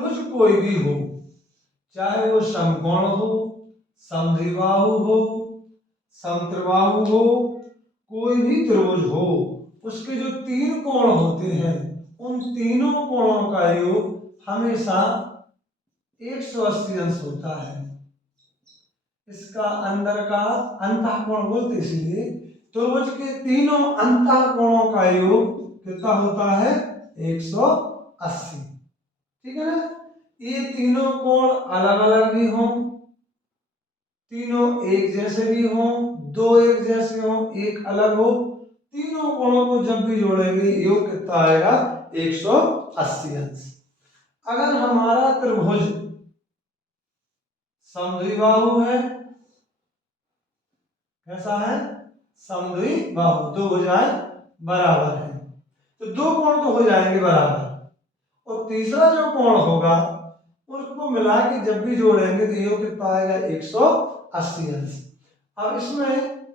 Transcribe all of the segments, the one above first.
त्रिभुज कोई भी हो, चाहे वो समकोण हो, समद्विबाहु हो, समत्रिबाहु हो, कोई भी त्रिभुज हो, उसके जो तीन कोण होते हैं उन तीनों कोणों का योग हमेशा 180 अंश होता है। इसका अंदर का अंतःकोण बोलते इसलिए त्रिभुज के तीनों अंतःकोणों का योग कितना होता है 180। ठीक है ना। ये तीनों कोण अलग अलग भी हों, तीनों एक जैसे भी हों, दो एक जैसे हों, एक अलग हो, तीनों कोणों को जब भी जोड़ेंगे योग कितना आएगा 180 अंश। अगर हमारा त्रिभुज समद्विबाहु है, कैसा है समद्विबाहु, दो भुजाएं बराबर हैं, तो दो कोण तो हो जाएंगे बराबर, और तीसरा जो कोण होगा उसको मिला के जब भी जोड़ेंगे तो योग कितना आएगा 180 अंश। अब इसमें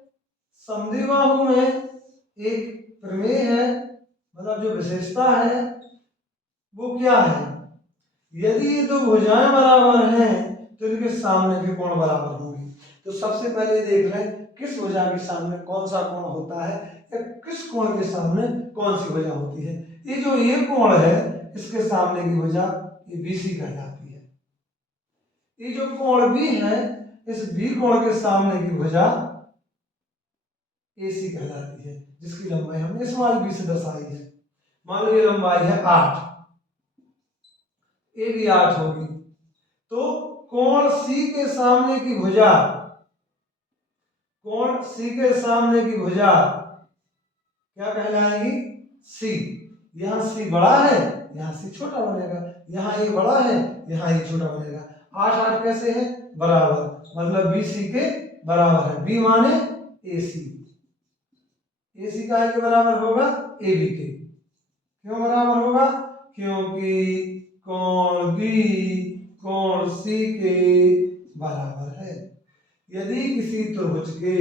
समद्विबाहु में एक प्रमेय है, मतलब जो विशेषता है वो क्या है, यदि ये दो भुजाएं बराबर हैं तो इनके सामने के कोण बराबर होंगे। तो सबसे पहले देख लें किस भुजा के सामने कौन सा कोण होता है, या किस कोण के सामने कौन सी भुजा होती है। ये जो ये कोण है इसके सामने की भुजा ये बीसी कहलाती है। ये जो कोण बी है इस बी कोण के सामने की भुजा एसी कहलाती है, जिसकी लंबाई हमने स्मॉल बी से दर्शाई है। मान लो ये लंबाई है 8, ये भी 8 होगी, तो कोण सी के सामने की भुजा, कोण सी के सामने की भुजा क्या कहलाएगी सी। यहाँ सी बड़ा है, यहाँ सी छोटा बनेगा, यहाँ ये बड़ा है, यहाँ ये छोटा बनेगा। 8 8 कैसे है बराबर, मतलब बी सी के बराबर है। बी माने ए सी, ए सी का के बराबर होगा ए बी के। क्यों बराबर होगा, क्योंकि कोण बी कोण सी के बराबर है। यदि किसी त्रिभुज के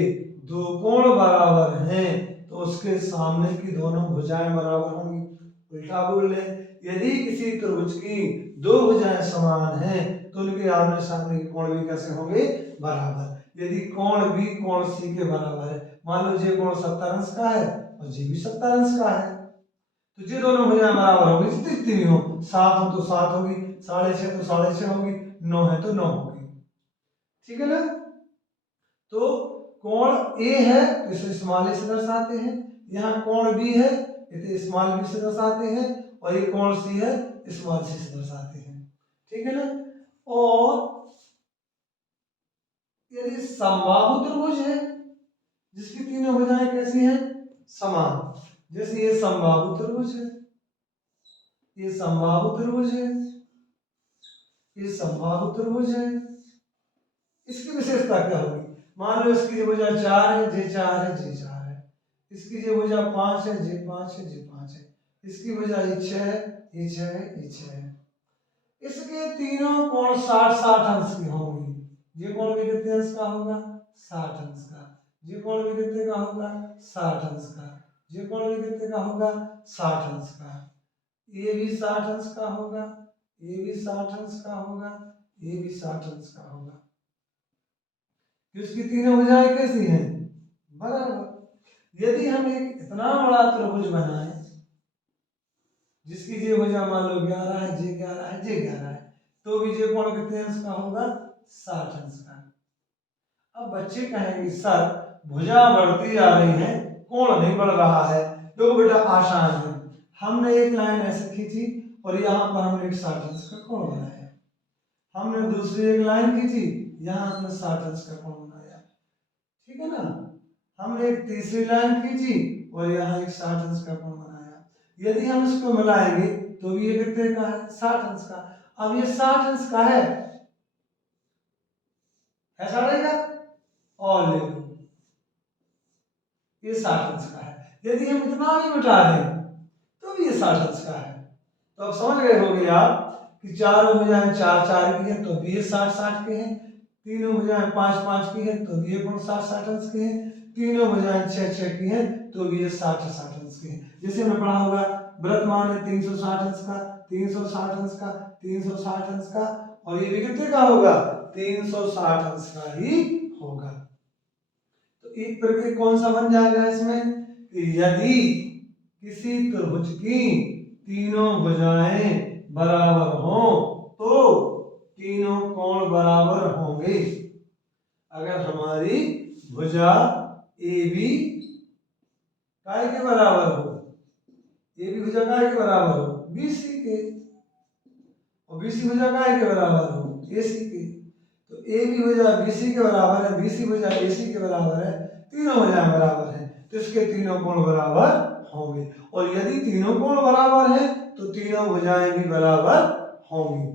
दो कोण बराबर हैं तो उसके सामने की दोनों भुजाएं बराबर होंगी। उल्टा बोल लें, यदि किसी त्रिभुज की दो भुजाएं समान हैं तो उनके आमने सामने के कोण भी कैसे होंगे बराबर। यदि कोण बी कोण सी के बराबर है, मान लो ये कोण 70 अंश का है और ये भी 70 अंश का है, तो ये दोनों भुजाएं बराबर होगी, जितनी भी हो, 7 हो तो 7 होगी, 6.5 तो 6.5 होगी, 9 है तो 9 होगी। ठीक है ना। तो कोण ए है तो इसे स्मॉल ए से दर्शाते हैं, यहाँ कोण बी है इसे स्मॉल बी से दर्शाते हैं, और ये कोण सी है स्मॉल सी से दर्शाते हैं। ठीक है ना। और यदि समबाहु त्रिभुज है जिसकी तीनों भुजाएं कैसी हैं समान, जैसे ये समबाहु त्रिभुज है, ये समबाहु त्रिभुज है, ये समबाहु त्रिभुज है, इसकी विशेषता क्या होगी, मान लो इसकी जो भुजा 4 है, जे 4 है, जे 4 है, इसकी जो भुजा 5 है, जे 5 है, जे 5 है, इसकी भुजा ये 6 है, ये 6 है, ये 6 है। इसके तीनों कोण 60 60 अंश की होंगी। ये कोण भी कितने अंश का होगा 60 अंश का, ये कोण भी कितने का होगा 60 अंश का, ये कोण भी कितने का होगा 60 अंश का, ये भी 60 अंश का होगा, ये भी 60 अंश का होगा, ये भी 60 अंश का होगा। उसकी तीनों भुजाएं कैसी हैं बराबर। यदि हम एक इतना बड़ा त्रिभुज बनाएं जिसकी ये भुजा मान लो 11 है, जे 11 है, जे 11 है, तो भी ये कोण कितने अंश का होगा 60 अंश का। अब बच्चे कहेंगे सर भुजा बढ़ती जा रही है कोण नहीं बढ़ रहा है, तो बेटा आसान है, हमने एक लाइन ऐसे खींची और यहाँ पर हमने एक 60 अंश का कोण बनाया, हमने दूसरी एक लाइन खींची, यहाँ हमने 60 अंश का कोण बनाया। ठीक है ना। हमने एक तीसरी लाइन खींची और यहाँ एक 60 अंश का कोण बनाया। यदि हम इसको मिलाएंगे तो भी ये कितने का है 60 अंश का। अब ये 60 अंश का है, ऐसा रहेगा और ले लो ये 60 अंश का है। यदि हम इतना भी मिटा दें तो भी ये 60 अंश का है। तो अब समझ गए होंगे आप कि चारों भुजाएं 4 4 की है तो भी ये 60 60 के हैं, तीनों भुजाएं 5 5 की है तो भी ये कोण 60 60 अंश के हैं, तीनों भुजाएं 6 की हैं तो भी ये 60 अंश की हैं। जैसे हमने पढ़ा होगा व्रतमान है 360 अंश का, 360 अंश का, 360 अंश का, और ये भी कितने का होगा 360 अंश का ही होगा। तो एक प्रकार कौन सा बन जाएगा इसमें कि यदि किसी त्रिभुज की तीनों भुजाएं बराबर हों तो तीनों कोण बराबर होंगे। अगर हमारी भुजा ए बी काय के बराबर हो, ए बी भुजा काय के बराबर हो बी सी के, और बी सी भुजा काय के बराबर हो ए सी के, तो ए बी भुजा बी सी के बराबर है, बी सी भुजा ए सी के बराबर है, तीनों भुजाएं बराबर हैं तो इसके तीनों कोण बराबर होंगे। और यदि तीनों कोण बराबर हैं तो तीनों भुजाएं भी बराबर होंगी।